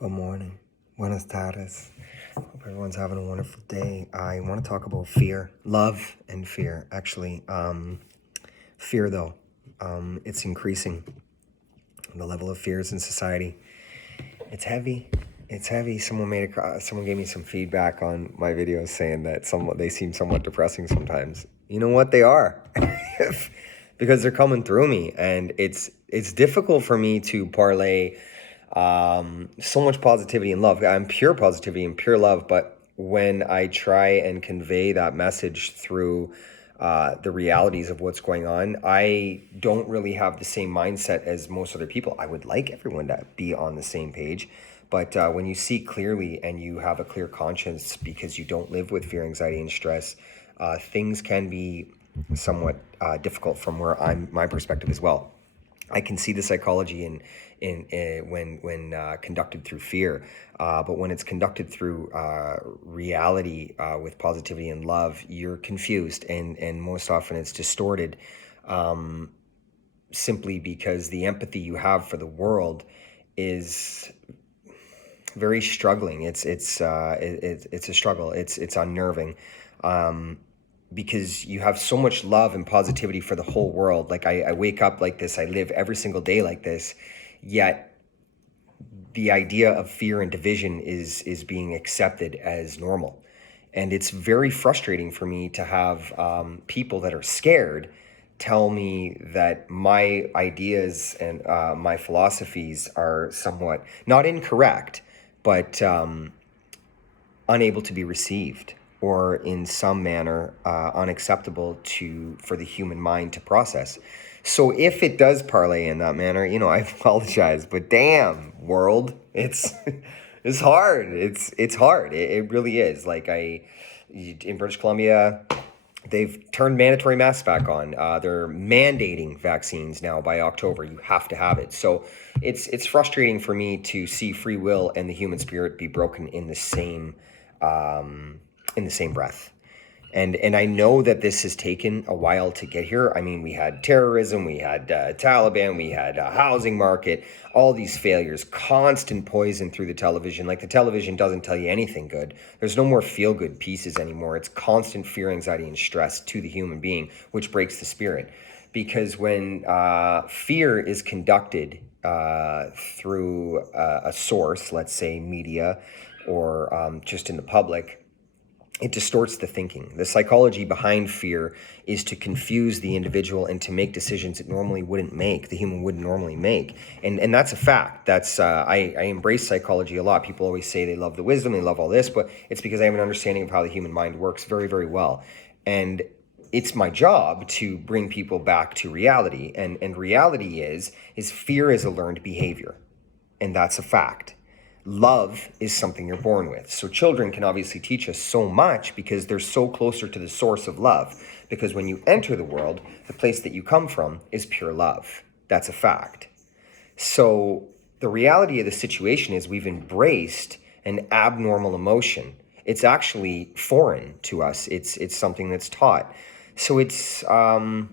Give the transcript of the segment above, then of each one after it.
Good morning. Buenas tardes. Hope everyone's having a wonderful day. I want to talk about fear, love and fear. Actually, fear though, it's increasing. The level of fears in society. It's heavy. It's heavy. Someone gave me some feedback on my videos saying that they seem somewhat depressing sometimes. You know what? They are, because they're coming through me, and it's difficult for me to parlay so much positivity and love. I'm pure positivity and pure love, but when I try and convey that message through the realities of what's going on, I don't really have the same mindset as most other people. I would like everyone to be on the same page, but when you see clearly and you have a clear conscience because you don't live with fear, anxiety, and stress, things can be somewhat difficult from my perspective as well. I can see the psychology when conducted through fear, but when it's conducted through reality with positivity and love, you're confused, and most often it's distorted, simply because the empathy you have for the world is very struggling. It's a struggle. It's unnerving. Because you have so much love and positivity for the whole world. Like I wake up like this, I live every single day like this, yet the idea of fear and division is being accepted as normal. And it's very frustrating for me to have people that are scared tell me that my ideas and my philosophies are somewhat not incorrect, but unable to be received, or in some manner unacceptable for the human mind to process. So if it does parlay in that manner, I apologize. But damn, world, it's it's hard. It's hard. It really is. Like in British Columbia, they've turned mandatory masks back on. They're mandating vaccines now by October. You have to have it. So it's frustrating for me to see free will and the human spirit be broken in the same breath. And I know that this has taken a while to get here. I mean, we had terrorism, we had Taliban, we had a housing market, all these failures, constant poison through the television. Like, the television doesn't tell you anything good. There's no more feel-good pieces anymore. It's constant fear, anxiety, and stress to the human being, which breaks the spirit. Because when fear is conducted through a source, let's say media, or just in the public, it distorts the thinking. The psychology behind fear is to confuse the individual and to make decisions it normally wouldn't make, the human wouldn't normally make. And that's a fact. That's I embrace psychology a lot. People always say they love the wisdom, they love all this, but it's because I have an understanding of how the human mind works very, very well. And it's my job to bring people back to reality. And reality is fear is a learned behavior. And that's a fact. Love is something you're born with. So children can obviously teach us so much because they're so closer to the source of love. Because when you enter the world, the place that you come from is pure love. That's a fact. So the reality of the situation is we've embraced an abnormal emotion. It's actually foreign to us. It's something that's taught. So it's my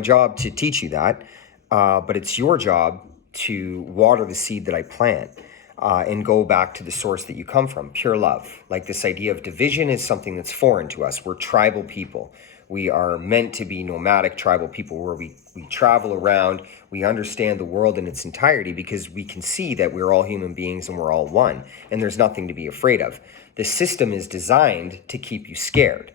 job to teach you that, but it's your job to water the seed that I plant, and go back to the source that you come from, pure love. Like, this idea of division is something that's foreign to us. We're tribal people. We are meant to be nomadic tribal people, where we travel around, we understand the world in its entirety because we can see that we're all human beings and we're all one, and there's nothing to be afraid of. The system is designed to keep you scared.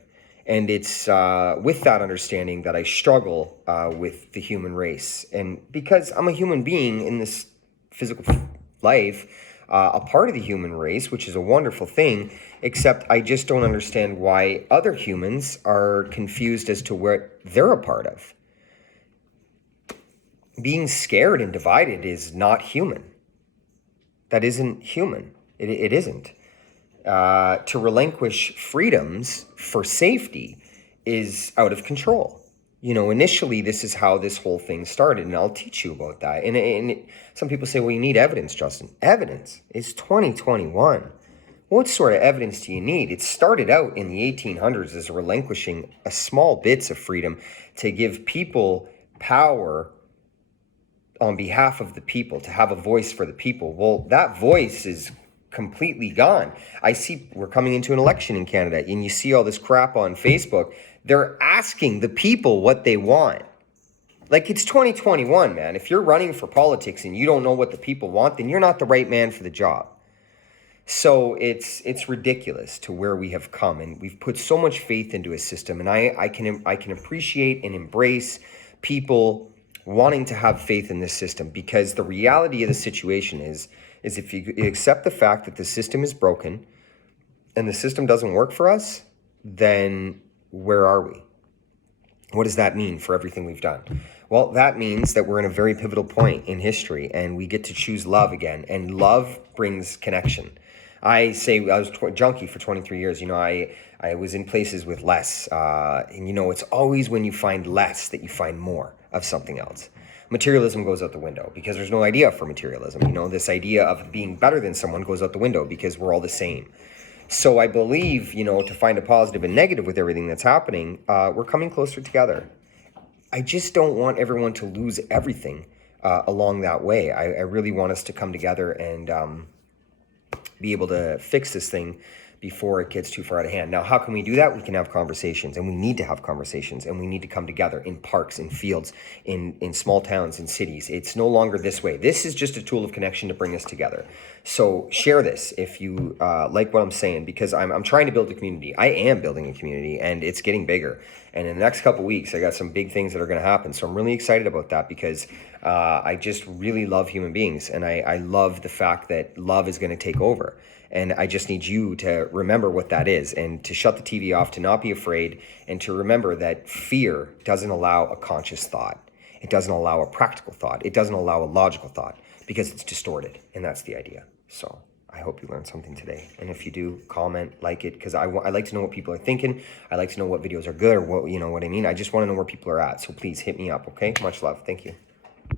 And it's with that understanding that I struggle with the human race. And because I'm a human being in this physical life, a part of the human race, which is a wonderful thing, except I just don't understand why other humans are confused as to what they're a part of. Being scared and divided is not human. That isn't human. It isn't. To relinquish freedoms for safety is out of control. Initially, this is how this whole thing started, and I'll teach you about that. And some people say, well, you need evidence, Justin. Evidence? It's 2021. What sort of evidence do you need? It started out in the 1800s as relinquishing a small bits of freedom to give people power on behalf of the people, to have a voice for the people. Well, that voice is completely gone. I see we're coming into an election in Canada, and you see all this crap on Facebook. They're asking the people what they want. Like, it's 2021, man. If you're running for politics and you don't know what the people want, then you're not the right man for the job. So it's ridiculous to where we have come, and we've put so much faith into a system. And I can appreciate and embrace people wanting to have faith in this system, because the reality of the situation is if you accept the fact that the system is broken and the system doesn't work for us, then where are we? What does that mean for everything we've done? Well, that means that we're in a very pivotal point in history, and we get to choose love again. And love brings connection. I say I was junkie for 23 years. I was in places with less. And it's always when you find less that you find more of something else. Materialism goes out the window because there's no idea for materialism. This idea of being better than someone goes out the window because we're all the same. So I believe, to find a positive and negative with everything that's happening, we're coming closer together. I just don't want everyone to lose everything along that way. I really want us to come together and be able to fix this thing before it gets too far out of hand. Now, how can we do that? We can have conversations, and we need to have conversations, and we need to come together in parks, in fields, in small towns, in cities. It's no longer this way. This is just a tool of connection to bring us together. So share this if you like what I'm saying, because I'm trying to build a community. I am building a community, and it's getting bigger. And in the next couple of weeks, I got some big things that are going to happen. So I'm really excited about that, because I just really love human beings, and I love the fact that love is going to take over. And I just need you to remember what that is, and to shut the TV off, to not be afraid, and to remember that fear doesn't allow a conscious thought. It doesn't allow a practical thought. It doesn't allow a logical thought, because it's distorted, and that's the idea. So I hope you learned something today. And if you do, comment, like it, because I like to know what people are thinking. I like to know what videos are good, or what I mean. I just want to know where people are at. So please hit me up, okay? Much love. Thank you.